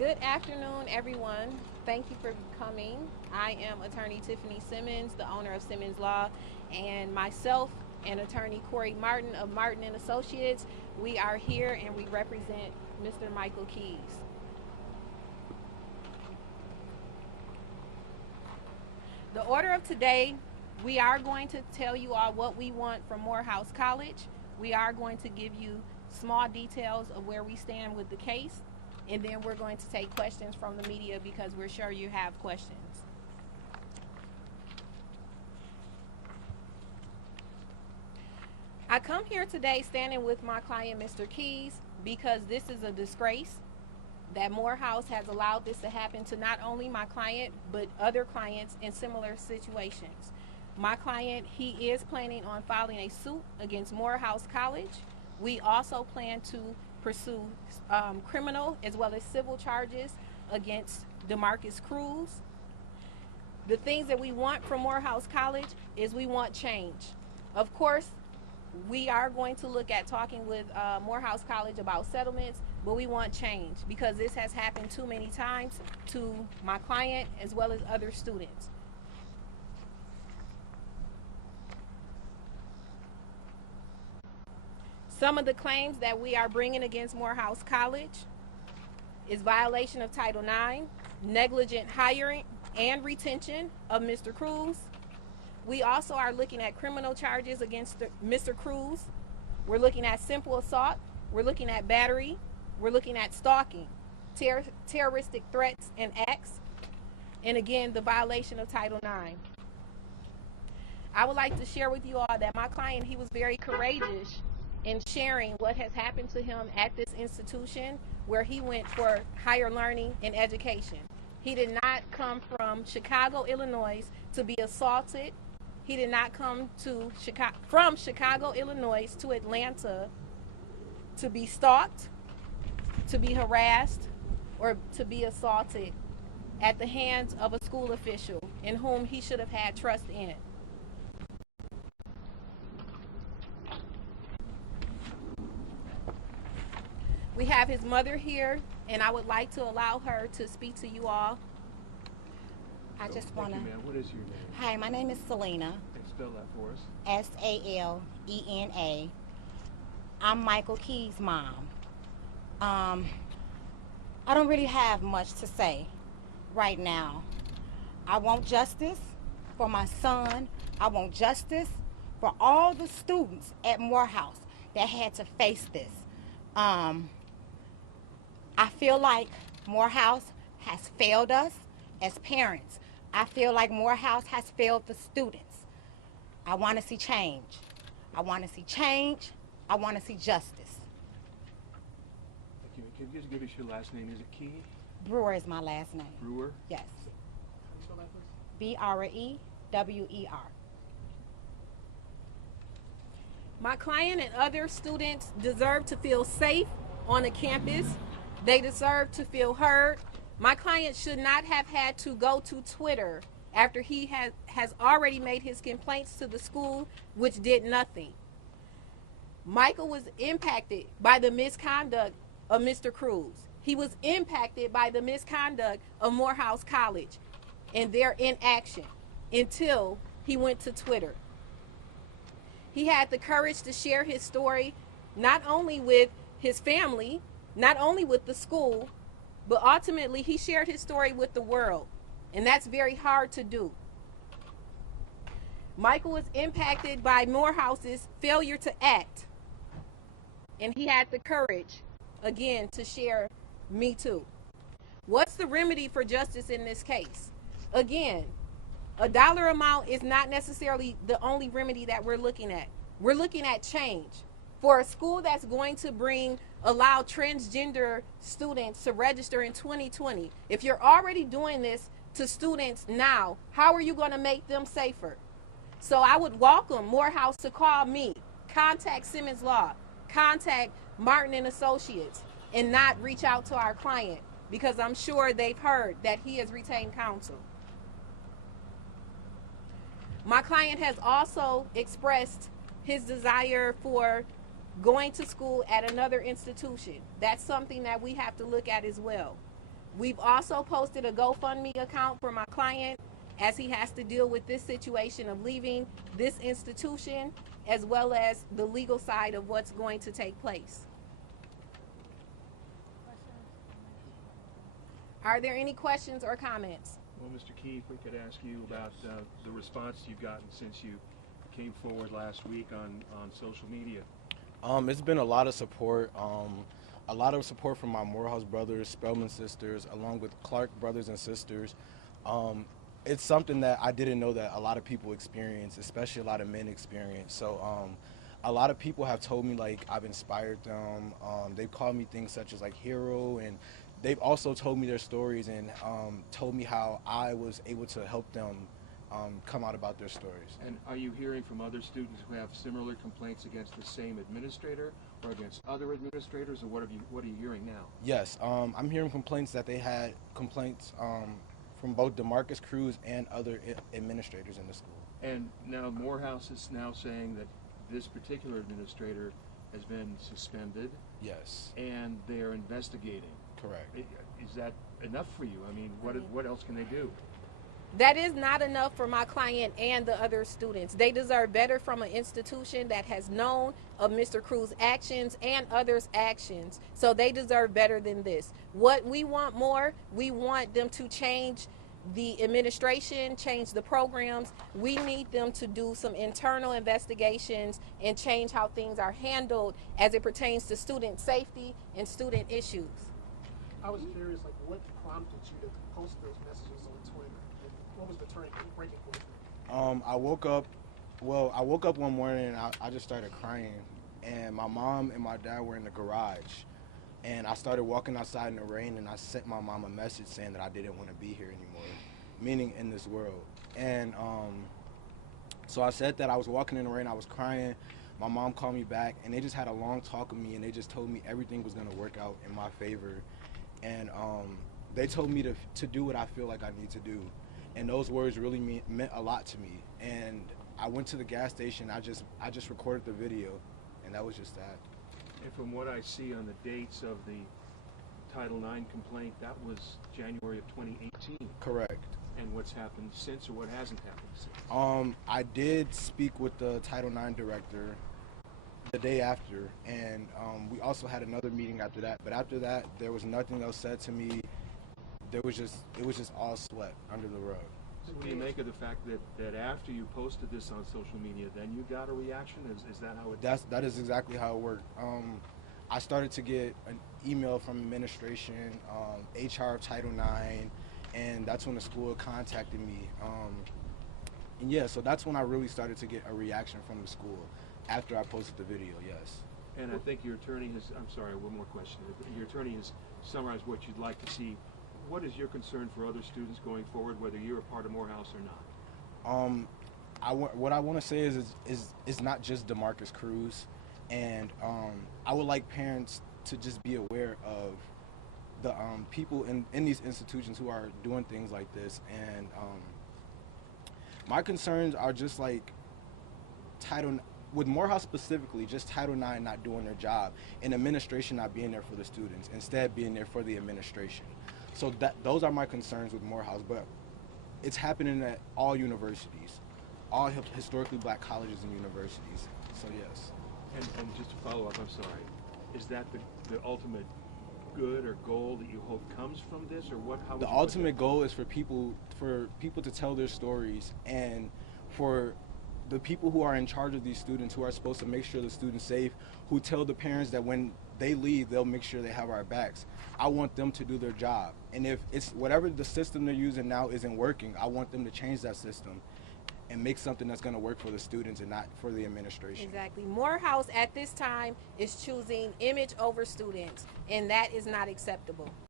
Good afternoon, everyone. Thank you for coming. I am attorney Tiffany Simmons, the owner of Simmons Law, and myself and attorney Corey Martin of Martin and Associates. We are here and we represent Mr. Michael Keys. The order of today, we are going to tell you all what we want from Morehouse College. We are going to give you small details of where we stand with the case, and then we're going to take questions from the media because we're sure you have questions. I come here today standing with my client, Mr. Keys, because this is a disgrace that Morehouse has allowed this to happen to not only my client, but other clients in similar situations. My client, he is planning on filing a suit against Morehouse College. We also plan to pursue criminal as well as civil charges against DeMarcus Cruz. The things that we want from Morehouse College is we want change. Of course, we are going to look at talking with Morehouse College about settlements, but we want change because this has happened too many times to my client as well as other students. Some of the claims that we are bringing against Morehouse College is violation of Title IX, negligent hiring and retention of Mr. Cruz. We also are looking at criminal charges against Mr. Cruz. We're looking at simple assault. We're looking at battery. We're looking at stalking, terroristic threats and acts, and again, the violation of Title IX. I would like to share with you all that my client, he was very courageous in sharing what has happened to him at this institution where he went for higher learning and education. He did not come from Chicago, Illinois to be assaulted. He did not come to from Chicago, Illinois to Atlanta to be stalked, to be harassed, or to be assaulted at the hands of a school official in whom he should have had trust in. We have his mother here, and I would like to allow her to speak to you all. I just want to. What is your name? Hi, my name is Selena. Okay, spell that for us. Salena. I'm Michael Keys' mom. I don't really have much to say right now. I want justice for my son. I want justice for all the students at Morehouse that had to face this. I feel like Morehouse has failed us as parents. I feel like Morehouse has failed the students. I want to see change. I want to see change. I want to see justice. Thank you. Can you just give us your last name? Is it Key? Brewer is my last name. Brewer? Yes. How do you spell that, please? Brewer. My client and other students deserve to feel safe on the campus. They deserve to feel heard. My client should not have had to go to Twitter after he has already made his complaints to the school, which did nothing. Michael was impacted by the misconduct of Mr. Cruz. He was impacted by the misconduct of Morehouse College and their inaction until he went to Twitter. He had the courage to share his story, not only with his family, not only with the school, but ultimately he shared his story with the world. And that's very hard to do. Michael was impacted by Morehouse's failure to act. And he had the courage, again, to share Me Too. What's the remedy for justice in this case? Again, a dollar amount is not necessarily the only remedy that we're looking at. We're looking at change. For a school that's going to allow transgender students to register in 2020, if you're already doing this to students now, how are you going to make them safer? So I would welcome Morehouse to call me, contact Simmons Law, contact Martin and Associates, and not reach out to our client, because I'm sure they've heard that he has retained counsel. My client has also expressed his desire for going to school at another institution. That's something that we have to look at as well. We've also posted a GoFundMe account for my client as he has to deal with this situation of leaving this institution, as well as the legal side of what's going to take place. Are there any questions or comments? Well, Mr. Key, if we could ask you about the response you've gotten since you came forward last week on social media. It's been a lot of support. A lot of support from my Morehouse brothers, Spellman sisters, along with Clark brothers and sisters. It's something that I didn't know that a lot of people experience, especially a lot of men experience. So a lot of people have told me like I've inspired them. They've called me things such as like hero, and they've also told me their stories and told me how I was able to help them come out about their stories. And are you hearing from other students who have similar complaints against the same administrator or against other administrators, or what are you hearing now? Yes, I'm hearing complaints that they had complaints from both DeMarcus Cruz and other administrators in the school. And now Morehouse is now saying that this particular administrator has been suspended. Yes. And they're investigating. Correct. Is that enough for you? I mean, what else can they do? That is not enough for my client and the other students. They deserve better from an institution that has known of Mr. Cruz's actions and others' actions. So they deserve better than this. What we want more, we want them to change the administration, change the programs. We need them to do some internal investigations and change how things are handled as it pertains to student safety and student issues. I was curious, like, what prompted you to post those messages on Twitter? And what was the breaking point? I woke up one morning and I just started crying, and my mom and my dad were in the garage, and I started walking outside in the rain, and I sent my mom a message saying that I didn't want to be here anymore, meaning in this world. And so I said that I was walking in the rain, I was crying. My mom called me back, and they just had a long talk with me, and they just told me everything was going to work out in my favor. And they told me to do what I feel like I need to do. And those words really meant a lot to me. And I went to the gas station, I just recorded the video, and that was just that. And from what I see on the dates of the Title IX complaint, that was January of 2018. Correct. And what's happened since, or what hasn't happened since? I did speak with the Title IX director the day after, and we also had another meeting after that. But after that, there was nothing else said to me. It was just all swept under the rug. So what do you make of the fact that after you posted this on social media, then you got a reaction? Is that how it? That is exactly how it worked. I started to get an email from administration, HR of Title IX, and that's when the school contacted me. And yeah, so that's when I really started to get a reaction from the school after I posted the video. Yes. And I think your attorney has. I'm sorry, one more question. Your attorney has summarized what you'd like to see. What is your concern for other students going forward, whether you're a part of Morehouse or not? What I want to say is it's not just DeMarcus Cruz, and I would like parents to just be aware of the people in these institutions who are doing things like this. And my concerns are just like with Morehouse specifically, just Title IX not doing their job, and administration not being there for the students, instead being there for the administration. So those are my concerns with Morehouse, but it's happening at all universities, all historically black colleges and universities. So yes. And just to follow up, I'm sorry, is that the ultimate good or goal that you hope comes from this, or what? How? The ultimate goal is for people to tell their stories, and for the people who are in charge of these students, who are supposed to make sure the students safe, who tell the parents that when they leave, they'll make sure they have our backs. I want them to do their job. And if it's whatever the system they're using now isn't working, I want them to change that system and make something that's going to work for the students and not for the administration. Exactly. Morehouse at this time is choosing image over students, and that is not acceptable.